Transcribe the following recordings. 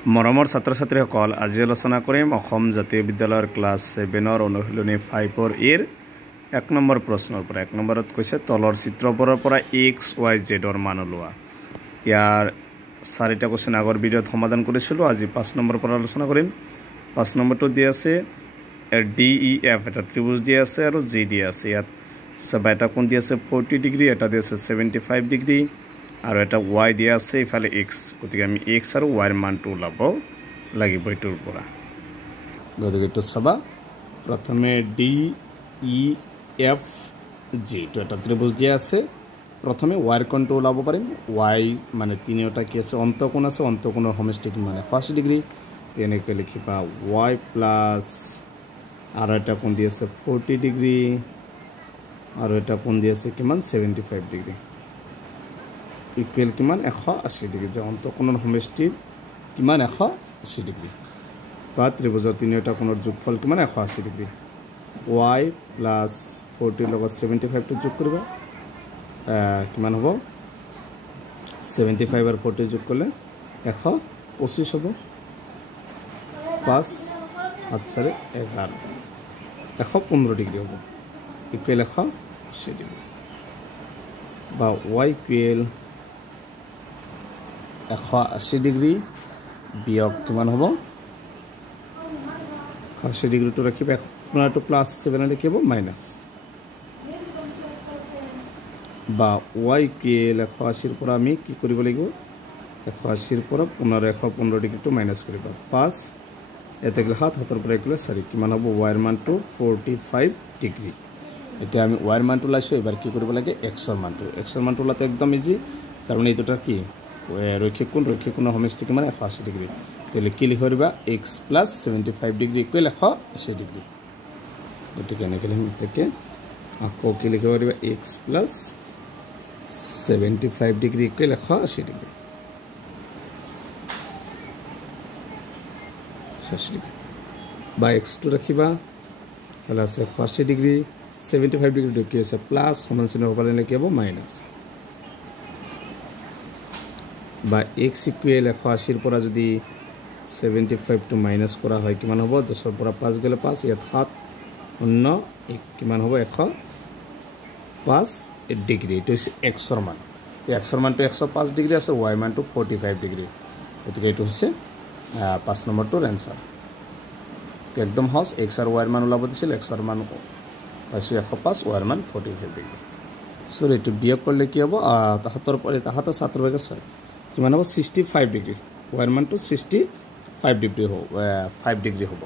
মৰমৰ ছাত্ৰ-ছাত্ৰীসকল আজি আলোচনা কৰিম অসম জাতীয় বিদ্যালয়ৰ ক্লাছ 7ৰ অনুশীলনী 5ৰ এৰ 1 নম্বৰ প্ৰশ্নৰ পৰা 1 নম্বৰত কৈছে তলৰ চিত্ৰবোৰৰ পৰা x y z ৰ মান উলিওৱা ইয়াৰ চাৰিটা কোৱেশ্চন আগৰ ভিডিঅ'ত সমাধান কৰিছিলো আজি 5 নম্বৰ পৰা আলোচনা কৰিম 5 নম্বৰটো দি আছে DEF এটা ত্ৰিভুজ দি আছে আৰু G দি আছে ইয়াত এটা কোণ দি আছে 40 ডিগ্ৰী এটা দি আছে 75 ডিগ্ৰী আৰু এটা y দিয়া আছে ইফালে x গতিকে আমি x আৰু y ৰ মানটো উলাব লাগিব এটোৰ পৰা গতিকে তো সবা প্ৰথমে DEF G তো এটা ত্ৰিভুজ দিয়া আছে প্ৰথমে y ৰ কোণটো উলাব পাৰিম y মানে তিনিটা কি আছে অন্তকোণ আছে অন্তকোণৰ সমষ্টি মানে 80 ডিগ্ৰী তেনেকৈ লিখিবা y প্লাস আৰু এটা কোণ দি আছে 40 ডিগ্ৰী আৰু এটা কোণ দি আছে কিমান 75 ডিগ্ৰী ইকুৱেল কিমান 180 ডিগ্ৰী যে অন্তকোণৰ সমষ্টি কিমান 180 ডিগ্ৰী বা ত্ৰিভুজৰ তিনিটা কোণৰ যোগফল কিমান 180 ডিগ্ৰী y প্লাস 40 লগত 75 টো যোগ কৰিবা কিমান হ'ব 75 আৰু 40 যোগ কৰিলে 125 হ'ব 5 7 4 11 115 ডিগ্ৰী হ'ব ইকুৱেল 180 ডিগ্ৰী বা y ইকুৱেল 180 ডিগ্ৰী বিয়োগ কিমান হ'ব 180 ডিগ্ৰীটো ৰাখিবা আপোনাৰটো প্লাস 7 লিখিব মাইনাস বা y ইকুৱেল 180 ৰ পৰা আমি কি কৰিব লাগিব 180 ৰ পৰা 115 ডিগ্ৰীটো মাইনাস কৰিবা 5 এতে গলে 7 7 ৰ পৰা গলে 4 কিমান হ'ব y ৰ মানটো 45 ডিগ্ৰী এতিয়া আমি y ৰ মানটো লাইছো এবাৰ কি কৰিব লাগে x ৰ মানটো লাতে একদম ইজি তাৰ মানে এটোটা কি ৰৈখিক কোণৰ সমষ্টি কিমান 180 ডিগ্ৰী তেলে কি লিখিবা x + 75 ডিগ্ৰী ইকুৱেল 180 ডিগ্ৰী গতিকে এনেকৈ লিখিম তেকে আকৌ কি লিখিবা x + 75 ডিগ্ৰী ইকুৱেল 180 ডিগ্ৰী বা x টো ৰাখিবা তাহলে আছে 180 ডিগ্ৰী 75 ডিগ্ৰী কি আছে প্লাস সমান চিহ্ন হ'লে লিখিব মাইনাস বা x ইকুৱেল 180 ৰ পৰা যদি 75 টো মাইনাস কৰা হয় কিমান হ'ব 10 ৰ পৰা 5 গলে 5 ইয়াত 7 9 1 কিমান হ'ব 105 ডিগ্ৰী এটো হৈছে x ৰ মান তো x ৰ মানটো 105 ডিগ্ৰী আছে y মানটো 45 ডিগ্ৰী গতিকে এটো হৈছে 5 নম্বৰটোৰ आंसर তো একদম সহজ x আৰু y ৰ মান উলাব দিছিল x ৰ মান পাইছো 105 y ৰ মান 45 ডিগ্ৰী সো এটো বিয়োগ কৰিলে কি হ'ব 77 পৰা 77 ভাগে 6 কিমান হ'ব 65 ডিগ্ৰী y ৰ মানটো 65 ডিগ্ৰী হ'ব 5 ডিগ্ৰী হ'ব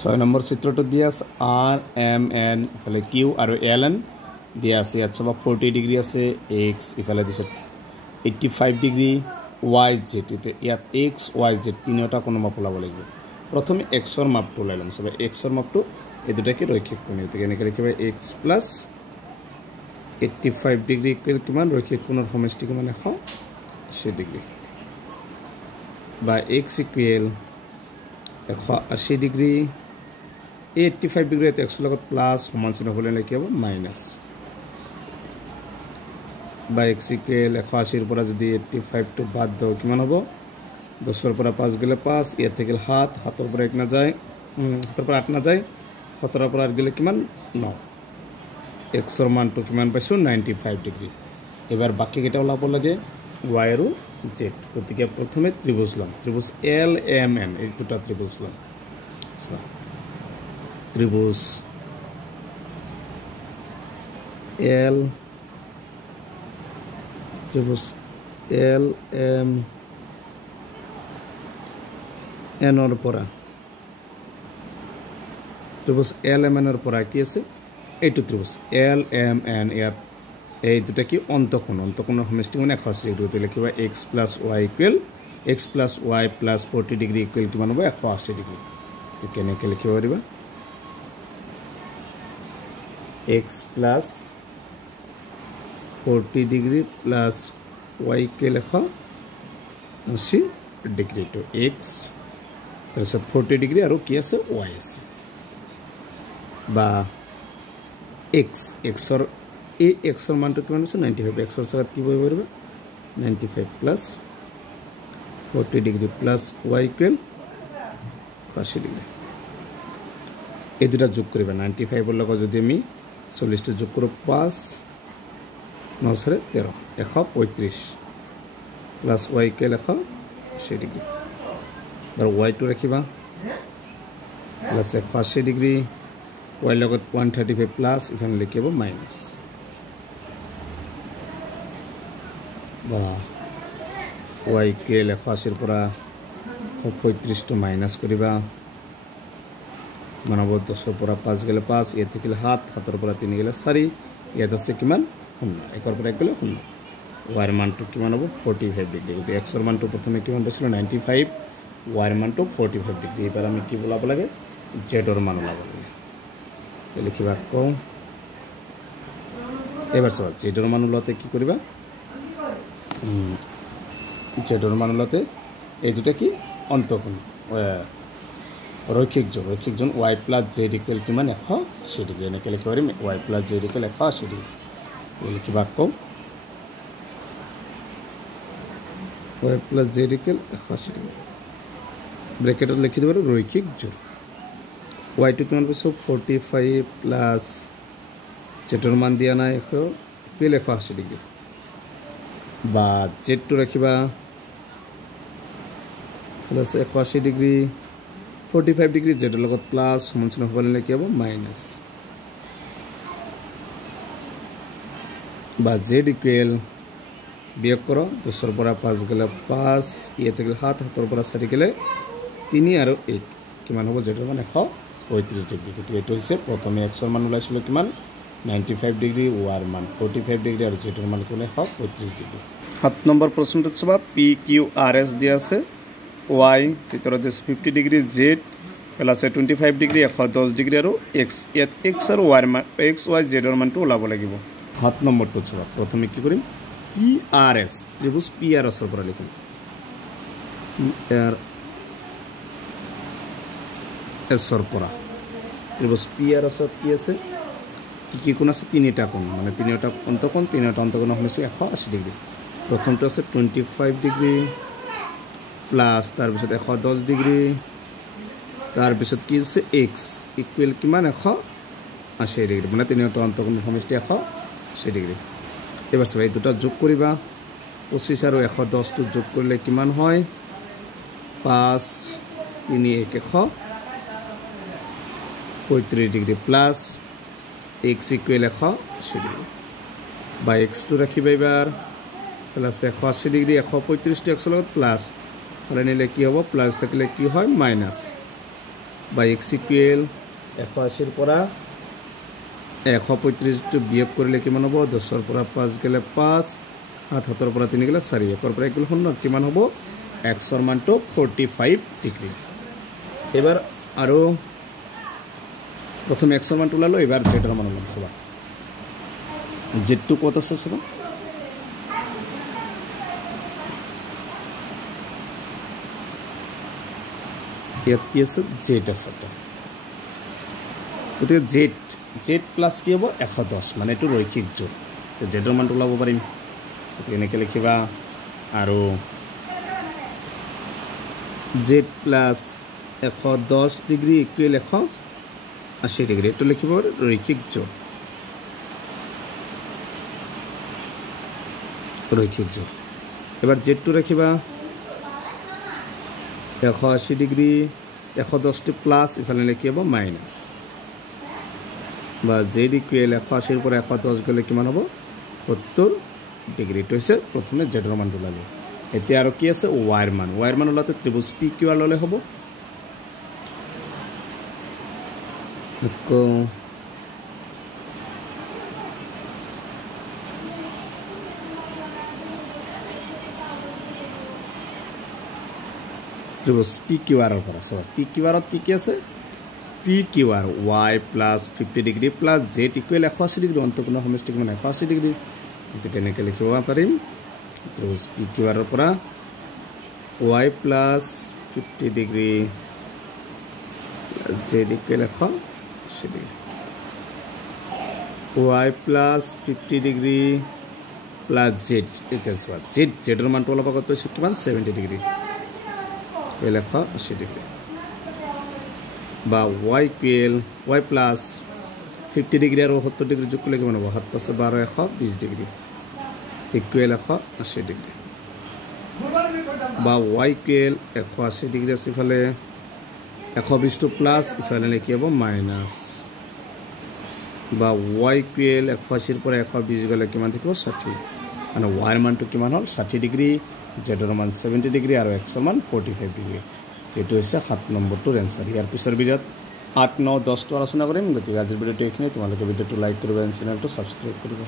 6 নম্বৰ চিত্ৰটো দিয়া আছে r m n ইফালে q আৰু l n দিয়া আছে ইয়াত সব 40 ডিগ্ৰী আছে x ইফালে দিছে 85 ডিগ্ৰী y z ইয়াত x y z তিনিটা কোণ মাপ ওলাব লাগিব প্ৰথমে x ৰ মাপটো লাইলাম সব x ৰ মাপটো এই দুটা কি ৰৈখিক কোণ এতে কেনেকৈ লিখিবা x + 85 ডিগ্ৰী ইকুৱেল কিমান ৰৈখিক কোণৰ সমষ্টি কিমান 180 ডিগ্ৰী বা x ইকুৱেল 180 ডিগ্ৰী 85 ডিগ্ৰী এতে x লগত প্লাস সমান চিহ্ন হ'লে লিখিব মাইনাস বা x ইকুৱেল 180 ৰ পৰা যদি 85 টো বাদ দাও কিমান হ'ব 10 ৰ পৰা 5 গলে 5 ইয়াত থেকে 7 7 ৰ পৰা 1 না যায় 7 ৰ পৰা 8 না যায় 17 ৰ পৰা গলে কিমান 9 x ৰ মানটো কিমান পাইছো 95 ডিগ্ৰী এবাৰ বাকি কেটা ওলাব লাগে y আৰু z গতিকে প্ৰথমে ত্ৰিভুজ লম ত্ৰিভুজ l m n এই দুটা ত্ৰিভুজ লম ত্ৰিভুজ l ত্ৰিভুজ l m n ৰ পৰা ত্ৰিভুজ l m n ৰ পৰা কি আছে এইটো ত্ৰিভুজ l m n ইয়াত এই দুটা কি অন্তকোণৰ সমষ্টি মানে 180 ডিগ্ৰী লিখিবা x + y equal x + y + 40 degree equal কিমান হ'ব 180 ডিগ্ৰী তো কেনেকৈ লিখিব পাৰিবা x + 40 degree plus y equal 180 degree তো x তাৰপিছত 40 ডিগ্ৰী আৰু কি আছে y আছে বা x ৰ এই x ৰ মানটো কিমান আছে 95 x ৰ জাগাত কি বহিব পাৰিবা 95 plus 40 degree plus y equal 80 degree এই দুটা যোগ করিবা 95 এর লগত যদি আমি 40 টা যোগ করব 5 9 সারে 13 135 প্লাস y ইকুয়াল 180 ডিগ্রি আর y2 রাখিবা প্লাস 180 ডিগ্রি y লগত 135 প্লাস এখানে লিখিব মাইনাস বা y ইকুয়াল 180 এর পৰা 35 টো মাইনাস কৰিবা মানব 10 এৰ পৰা 5 গেলে 5 এ থেকে 7 7 এৰ পৰা 3 গেলে 4 ইয়াত আছে কিমান 0 1 এৰ পৰা 1 গেলে 0 y এর মানটো কিমান হ'ব 45 ডিগ্রি তো x এর মানটো প্ৰথমে কিমান পাইছিল 95 y এৰ মানটো 45 ডিগ্ৰি এবাৰ আমি কি বলাব লাগে z এৰ মান ওলাব লাগে লিখিবা কম এবাৰ সব z এৰ মান ওলাতে কি কৰিবা z এর মান ওলাতে এই দুটা কি অন্তঃকোণ রৈখিক যোগ y প্লাস z ইকুয়াল কিমান 180 ডিগ্রি এনেকে লিখিব পাৰিম y plus z equal 180 degree লিখিবা কম y plus z equal 180 degree ব্র্যাকেটত লিখি দিব রৈখিক যোগ y টু কিমান পাইছো 45 প্লাস z এর মান দিয়া নাই 180 ডিগ্রি বা z টু রাখিবা প্লাস 180 ডিগ্রি 45 ডিগ্রি z এর লগত প্লাস সমান সমান হবলে কি হবে মাইনাস বা z ইকুয়াল বিয়োগ করো 200 এর পৰা 5 গেলে 5 ইয়ে থেকে 7 7 এৰ পৰা 4 গেলে 3 আর 1 কিমান হ'ব z এর মান 135 ডিগ্রি তো এটা হইছে প্রথমে x এর মান উলাইছিল কিমান 95 ডিগ্রি y এর মান 45 ডিগ্রি আর z এর মান কোনে 135 ডিগ্রি 7 নম্বর প্রশ্নটা সবা p q r s দিয়া আছে y ভিতৰত 50 degree z plus 25 degree 110 degree আর x ইয়াত x আর y এর মান x y z এর মানটো ওলাব লাগিব 7 নম্বরটো সবা প্রথমে কি কৰিম p r s ত্ৰিভুজ p r s এৰ পৰা লিখিম p r s এৰ পৰা ত্রিভুজ p r s কি আছে কি কোণ আছে তিনটা কোণ মানে তিনটা অন্তঃকোণ হইছে 180 ডিগ্রি প্রথমটা আছে 25 ডিগ্রি প্লাস তার পিছত 110 ডিগ্রি তার পিছত কি আছে x ইকুয়াল কিমান 180 ডিগ্রি মানে তিনটা অন্তঃকোণৰ সমষ্টি 180 ডিগ্ৰি এবাৰ সবাই দুটা যোগ কৰিবা 25 আৰু 110 টো যোগ কৰিলে কিমান হয় 5 3 1 135 degree plus x equal 180 degree বা x টু ৰাখিবা এবাৰ প্লাস 180 ডিগ্রি 135 টো x লগত প্লাস ফলে নিলে কি হ'ব প্লাস থাকলে কি হয় মাইনাস বা x ইকুয়াল 180 এর পৰা 135 টো বিয়োগ কৰিলে কিমান হ'ব 10 এৰ পৰা 5 গেলে 5 7 7 এৰ পৰা 3 গেলে 4 1 এৰ পৰা 1 গেলে 0 কিমান হ'ব x এৰ মানটো 45 ডিগ্ৰি এবাৰ আৰু প্রথমে x এর মান তুলালো এবার z এর মান উলাম সবা z টু কত আছে সবা ইয়াত কি আছে z আছে তো z প্লাস কি হবে 110 মানে এটো রৈখিক যোগ তো z এর মান তুলাব পারিম তো এনেকে লিখিবা আৰু z plus 110 degree equal 180 degree তো লিখিব রৈখিক যোগ এবার z টু রাখিবা 180 ডিগ্রি 110 টি প্লাস ইফালে লিখিব মাইনাস বা z ইকুয়াল 180 এর পৰা 110 গলে কিমান হ'ব 70 ডিগ্ৰি তো হইছে প্ৰথমে z এৰ মান উলালো এতিয়া আৰু কি আছে y এৰ মান উলাতে ত্ৰিভুজ p q r ললে হ'ব ত্ৰিভুজ PQR এৰ পৰা সো PQR ত কি আছে PQR y plus 50 degree plus z equal 180 degree অন্তঃকোণ সমষ্টি মানে 180 ডিগ্রি এতে কেনেকে লিখিব পাৰিম ত্ৰিভুজ PQR এৰ পৰা y plus 50 degree z equal 180 degree y plus 50 degree plus z এটা z এর মানটো অলপ আগত পাইছো কিমান 70 ডিগ্রি ইকুৱেল 180 ডিগ্ৰী বা y প্লাছ 50 ডিগ্ৰী আৰু 70 ডিগ্ৰী যোগ কৰিলে কিমান হ'ব 7 + 12 120 ডিগ্ৰী ইকুৱেল 180 ডিগ্ৰী বা y ইকুৱেল 180 ডিগ্ৰী আছে ইফালে 120 টো প্লাছ ইফালে কি হ'ব মাইনাছ বা y ইকুৱেল 180 পৰা 120 গ'লে কিমান থাকিব 60 মানে y ৰ মানটো কিমান হ'ল 60 ডিগ্ৰী z ৰ মান 70 ডিগ্ৰী আৰু x ৰ মান 45 ডিগ্ৰী এটো হৈছে 7 নম্বৰটোৰ এনসাৰ ইয়াৰ পিছৰ ভিডিঅ'ত 8 9 10 টো আলোচনা কৰিম গতিকে আজিৰ ভিডিঅ'টো এইখিনি তোমালোকে ভিডিঅ'টো লাইক কৰিবা আৰু চেনেলটো সাবস্ক্ৰাইব কৰিবা